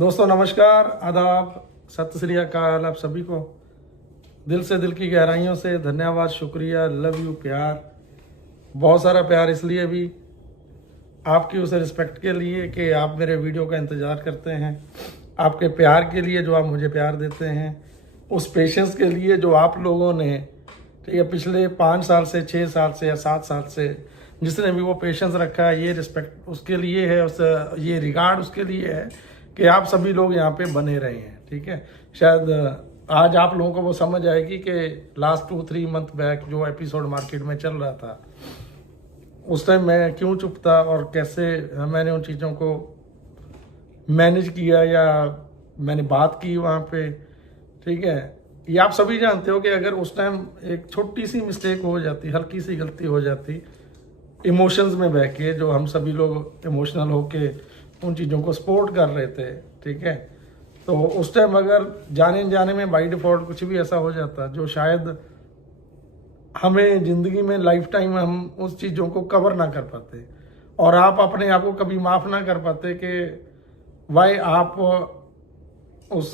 दोस्तों नमस्कार, आदाब, सत श्री अकाल। आप सभी को दिल से, दिल की गहराइयों से धन्यवाद, शुक्रिया, लव यू, प्यार, बहुत सारा प्यार। इसलिए भी आपकी उस रिस्पेक्ट के लिए कि आप मेरे वीडियो का इंतज़ार करते हैं, आपके प्यार के लिए जो आप मुझे प्यार देते हैं, उस पेशेंस के लिए जो आप लोगों ने, ठीक है, पिछले 5 साल से, 6 साल से या 7 साल से जिसने भी वो पेशेंस रखा है, ये रिस्पेक्ट उसके लिए है, उस ये रिगार्ड उसके लिए है कि आप सभी लोग यहाँ पे बने रहे हैं। ठीक है, शायद आज आप लोगों को वो समझ आएगी कि लास्ट 2-3 मंथ बैक जो एपिसोड मार्केट में चल रहा था, उस टाइम मैं क्यों चुप था और कैसे मैंने उन चीज़ों को मैनेज किया या मैंने बात की वहाँ पे। ठीक है, ये आप सभी जानते हो कि अगर उस टाइम एक छोटी सी मिस्टेक हो जाती, हल्की सी गलती हो जाती, इमोशंस में बह के, जो हम सभी लोग इमोशनल होके उन चीज़ों को सपोर्ट कर रहे थे, ठीक है, तो उस टाइम अगर जाने जाने में बाय डिफॉल्ट कुछ भी ऐसा हो जाता जो शायद हमें ज़िंदगी में लाइफ टाइम हम उस चीज़ों को कवर ना कर पाते और आप अपने आप को कभी माफ़ ना कर पाते कि वाई आप उस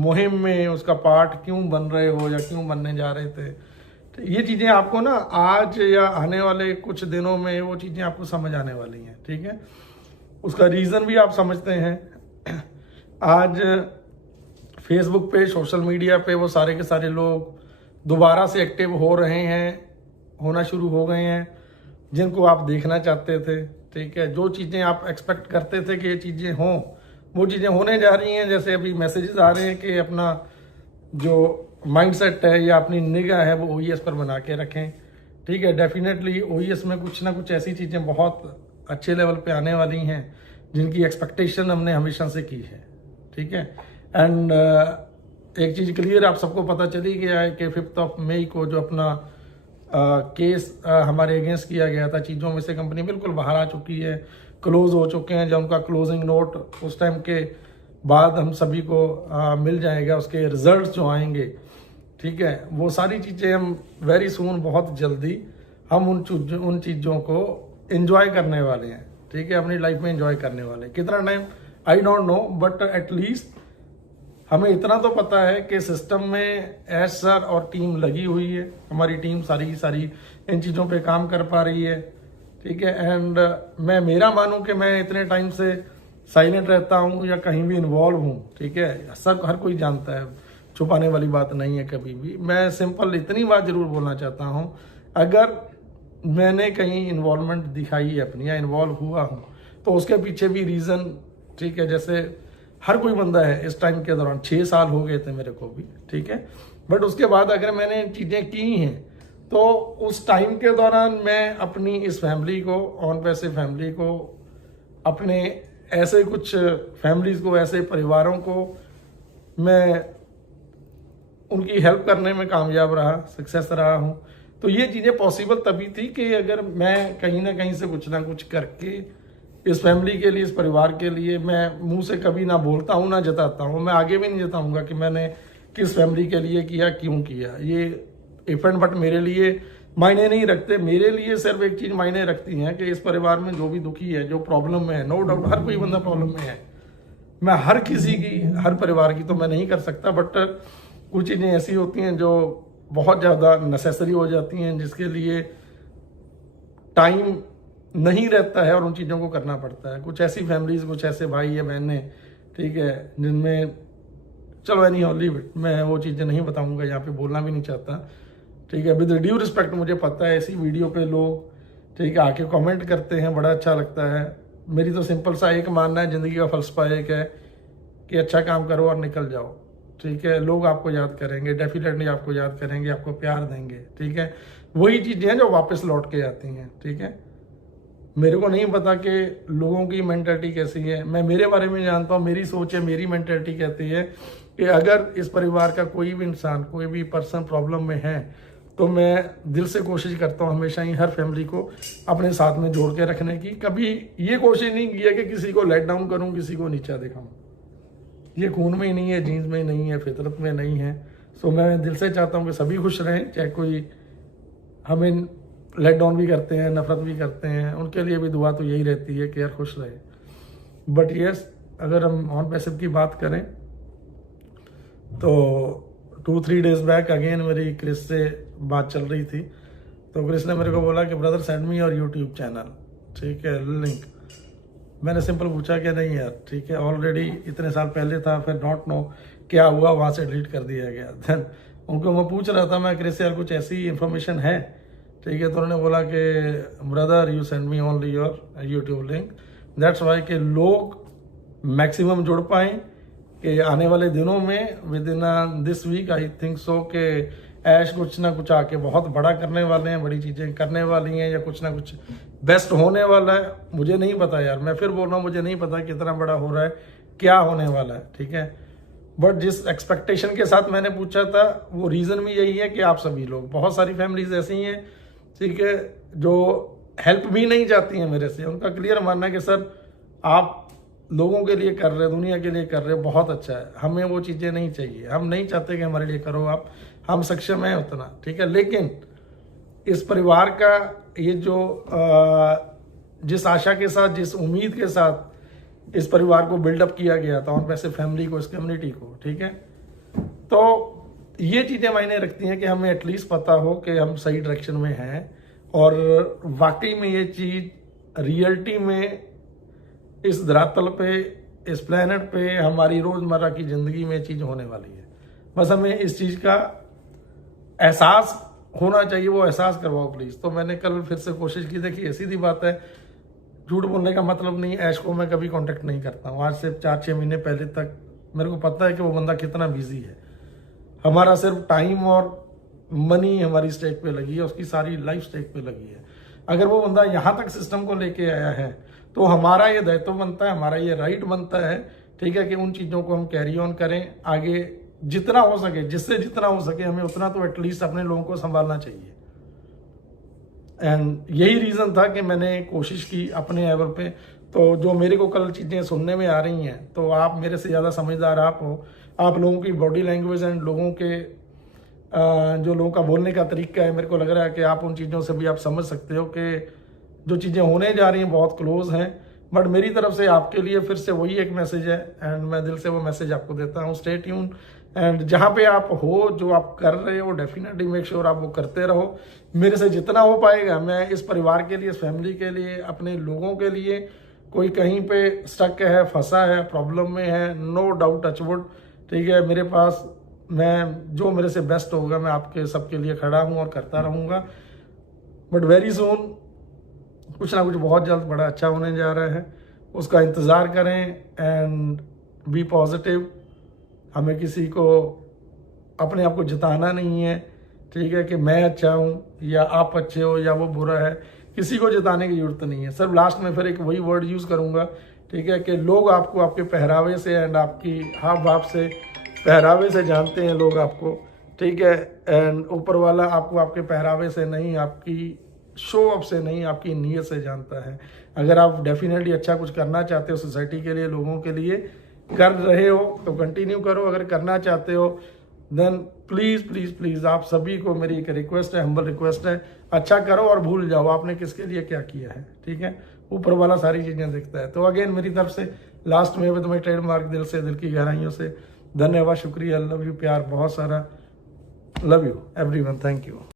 मुहिम में उसका पार्ट क्यों बन रहे हो या क्यों बनने जा रहे थे। तो ये चीज़ें आपको ना आज या आने वाले कुछ दिनों में वो चीज़ें आपको समझ आने वाली हैं। ठीक है, उसका रीज़न भी आप समझते हैं। आज फेसबुक पे, सोशल मीडिया पे वो सारे के सारे लोग दोबारा से एक्टिव हो रहे हैं, होना शुरू हो गए हैं, जिनको आप देखना चाहते थे। ठीक है, जो चीज़ें आप एक्सपेक्ट करते थे कि ये चीज़ें हों, वो चीज़ें होने जा रही हैं। जैसे अभी मैसेजेस आ रहे हैं कि अपना जो माइंडसेट है या अपनी निगाह है वो ओईएस पर बना के रखें। ठीक है, डेफिनेटली ओईएस में कुछ ना कुछ ऐसी चीज़ें बहुत अच्छे लेवल पे आने वाली हैं जिनकी एक्सपेक्टेशन हमने हमेशा से की है। ठीक है, एंड एक चीज़ क्लियर आप सबको पता चली गया है कि 5 मई को जो अपना केस हमारे अगेंस्ट किया गया था, चीज़ों में से कंपनी बिल्कुल बाहर आ चुकी है, क्लोज हो चुके हैं। जो उनका क्लोजिंग नोट उस टाइम के बाद हम सभी को मिल जाएगा, उसके रिजल्ट्स जो आएंगे, ठीक है, वो सारी चीज़ें हम वेरी सून, बहुत जल्दी हम उन चीज़ों को एंजॉय करने वाले हैं। ठीक है, अपनी लाइफ में एंजॉय करने वाले हैं। कितना time I don't know, but at least हमें इतना तो पता है कि सिस्टम में एस सर और टीम लगी हुई है, हमारी टीम सारी की सारी इन चीज़ों पे काम कर पा रही है। ठीक है, एंड मैं मेरा मानूं कि मैं इतने टाइम से साइलेंट रहता हूं या कहीं भी इन्वॉल्व हूं, ठीक है, सब हर कोई जानता है, छुपाने वाली बात नहीं है कभी भी। मैं सिंपल इतनी बात जरूर बोलना चाहता हूं, अगर मैंने कहीं इन्वॉल्वमेंट दिखाई है अपनी या इन्वॉल्व हुआ हूं तो उसके पीछे भी रीज़न, ठीक है, जैसे हर कोई बंदा है इस टाइम के दौरान 6 साल हो गए थे मेरे को भी, ठीक है, बट उसके बाद अगर मैंने चीज़ें की हैं तो उस टाइम के दौरान मैं अपनी इस फैमिली को, ऑन पैसे फैमिली को, अपने ऐसे कुछ फैमिलीज को, ऐसे परिवारों को मैं उनकी हेल्प करने में कामयाब रहा, सक्सेस रहा हूँ। तो ये चीज़ें पॉसिबल तभी थी कि अगर मैं कहीं ना कहीं से कुछ ना कुछ करके इस फैमिली के लिए, इस परिवार के लिए, मैं मुंह से कभी ना बोलता हूँ ना जताता हूँ, मैं आगे भी नहीं जताऊँगा कि मैंने किस फैमिली के लिए किया, क्यों किया। ये इफ एंड बट मेरे लिए मायने नहीं रखते। मेरे लिए सिर्फ एक चीज़ मायने रखती है कि इस परिवार में जो भी दुखी है, जो प्रॉब्लम में है, नो डाउट हर कोई बंदा प्रॉब्लम में है, मैं हर किसी की, हर परिवार की तो मैं नहीं कर सकता, बट कुछ चीज़ें ऐसी होती हैं जो बहुत ज़्यादा नेसेसरी हो जाती हैं, जिसके लिए टाइम नहीं रहता है और उन चीज़ों को करना पड़ता है। कुछ ऐसी फैमिलीज, कुछ ऐसे भाई या बहनें, ठीक है, जिनमें, चलो एनी हाउ लीव इट, मैं वो चीज़ें नहीं बताऊंगा, यहाँ पे बोलना भी नहीं चाहता। ठीक है, विद ड्यू रिस्पेक्ट, मुझे पता है ऐसी वीडियो पे लोग, ठीक है, आके कमेंट करते हैं, बड़ा अच्छा लगता है। मेरी तो सिंपल सा एक मानना है, ज़िंदगी का फलसफा एक है कि अच्छा काम करो और निकल जाओ। ठीक है, लोग आपको याद करेंगे, डेफिनेटली आपको याद करेंगे, आपको प्यार देंगे। ठीक है, वही चीज़ें हैं जो वापस लौट के आती हैं। ठीक है, मेरे को नहीं पता कि लोगों की मेंटालिटी कैसी है, मैं मेरे बारे में जानता हूँ, मेरी सोच है, मेरी मेंटालिटी कहती है कि अगर इस परिवार का कोई भी इंसान, कोई भी पर्सन प्रॉब्लम में है तो मैं दिल से कोशिश करता हूँ हमेशा ही हर फैमिली को अपने साथ में जोड़ के रखने की। कभी ये कोशिश नहीं की है कि किसी को लेट डाउन करूँ, किसी को नीचा दिखाऊँ। ये खून में ही नहीं है, जीन्स में ही नहीं है, फितरत में नहीं है। सो मैं दिल से चाहता हूँ कि सभी खुश रहें, चाहे कोई हमें लेट डाउन भी करते हैं, नफरत भी करते हैं, उनके लिए भी दुआ तो यही रहती है कि यार खुश रहे। बट यस, अगर हम ऑन पैसिव की बात करें तो 2-3 डेज बैक अगेन मेरी क्रिस से बात चल रही थी, तो क्रिस ने मेरे को बोला कि brother send me your YouTube channel, ठीक है, लिंक। मैंने सिंपल पूछा कि नहीं यार, ठीक है, ऑलरेडी इतने साल पहले था, फिर नॉट नो क्या हुआ, वहाँ से डिलीट कर दिया गया। देन उनको मैं पूछ रहा था मैं क्रिस यार कुछ ऐसी इंफॉर्मेशन है, ठीक है, तो उन्होंने बोला कि brother you send me only your YouTube link, that's why कि लोग मैक्सिमम जुड़ पाएँ कि आने वाले दिनों में within this week I think so कि ऐश कुछ ना कुछ आके बहुत बड़ा करने वाले हैं, बड़ी चीज़ें करने वाली हैं, या कुछ ना कुछ बेस्ट होने वाला है। मुझे नहीं पता यार, मैं फिर बोल रहा हूँ, मुझे नहीं पता कितना बड़ा हो रहा है, क्या होने वाला है, ठीक है, बट जिस एक्सपेक्टेशन के साथ मैंने पूछा था वो रीज़न भी यही है कि आप सभी लोग, बहुत सारी फैमिलीज ऐसी हैं, ठीक है, जो हेल्प भी नहीं चाहती हैं मेरे से। उनका क्लियर मानना है कि सर आप लोगों के लिए कर रहे हो, दुनिया के लिए कर रहे हो, बहुत अच्छा है, हमें वो चीज़ें नहीं चाहिए, हम नहीं चाहते कि हमारे लिए करो आप, हम सक्षम हैं उतना, ठीक है। लेकिन इस परिवार का ये जो जिस आशा के साथ, जिस उम्मीद के साथ इस परिवार को बिल्डअप किया गया था, और वैसे फैमिली को, इस कम्युनिटी को, ठीक है, तो ये चीज़ें मायने रखती हैं कि हमें एटलीस्ट पता हो कि हम सही डायरेक्शन में हैं, और वाकई में ये चीज़ रियलिटी में इस धरातल पे, इस प्लेनेट पे, हमारी रोज़मर्रा की ज़िंदगी में चीज़ होने वाली है। बस हमें इस चीज़ का एहसास होना चाहिए, वो एहसास करवाओ प्लीज़। तो मैंने कल फिर से कोशिश की, देखिए सीधी बात है, झूठ बोलने का मतलब नहीं, ऐश को मैं कभी कांटेक्ट नहीं करता हूँ। आज से 4-6 महीने पहले तक मेरे को पता है कि वो बंदा कितना बिजी है। हमारा सिर्फ टाइम और मनी हमारी स्टेक पे लगी है, उसकी सारी लाइफ स्टेक पे लगी है। अगर वो बंदा यहाँ तक सिस्टम को लेके आया है तो हमारा ये दायित्व बनता है, हमारा ये राइट बनता है, ठीक है, कि उन चीज़ों को हम कैरी ऑन करें आगे, जितना हो सके, जिससे जितना हो सके हमें उतना तो एटलीस्ट अपने लोगों को संभालना चाहिए। एंड यही रीज़न था कि मैंने कोशिश की अपने लेवल पे। तो जो मेरे को कल चीज़ें सुनने में आ रही हैं, तो आप मेरे से ज़्यादा समझदार आप हो, आप लोगों की बॉडी लैंग्वेज एंड लोगों के जो लोगों का बोलने का तरीका है, मेरे को लग रहा है कि आप उन चीज़ों से भी आप समझ सकते हो कि जो चीज़ें होने जा रही हैं बहुत क्लोज हैं। बट मेरी तरफ से आपके लिए फिर से वही एक मैसेज है, एंड मैं दिल से वो मैसेज आपको देता हूँ, स्टे ट्यून। एंड जहाँ पे आप हो, जो आप कर रहे हो, डेफिनेटली मेक श्योर आप वो करते रहो। मेरे से जितना हो पाएगा मैं इस परिवार के लिए, इस फैमिली के लिए, अपने लोगों के लिए, कोई कहीं पे स्टक है, फंसा है, प्रॉब्लम में है, नो डाउट, टचवुड, ठीक है, मेरे पास, मैं जो मेरे से बेस्ट होगा मैं आपके सबके लिए खड़ा हूँ और करता रहूँगा। बट वेरी सून कुछ ना कुछ बहुत जल्द बड़ा अच्छा होने जा रहा है, उसका इंतज़ार करें एंड बी पॉजिटिव। हमें किसी को अपने आप को जिताना नहीं है, ठीक है, कि मैं अच्छा हूँ या आप अच्छे हो या वो बुरा है, किसी को जिताने की जरूरत नहीं है। सिर्फ लास्ट में फिर एक वही वर्ड यूज़ करूँगा, ठीक है, कि लोग आपको आपके पहरावे से एंड आपकी हाव भाव से, पहरावे से जानते हैं लोग आपको, ठीक है, एंड ऊपर वाला आपको आपके पहरावे से नहीं, आपकी शो अप से नहीं, आपकी नीयत से जानता है। अगर आप डेफिनेटली अच्छा कुछ करना चाहते हो सोसाइटी के लिए, लोगों के लिए कर रहे हो तो कंटिन्यू करो। अगर करना चाहते हो देन प्लीज़ प्लीज़ प्लीज़ आप सभी को मेरी एक रिक्वेस्ट है, हम्बल रिक्वेस्ट है, अच्छा करो और भूल जाओ आपने किसके लिए क्या किया है, ठीक है, ऊपर वाला सारी चीज़ें देखता है। तो अगेन मेरी तरफ से लास्ट में विद माई ट्रेडमार्क दिल से, दिल की गहराइयों से धन्यवाद, शुक्रिया, लव यू, प्यार बहुत सारा, love you everyone, thank you.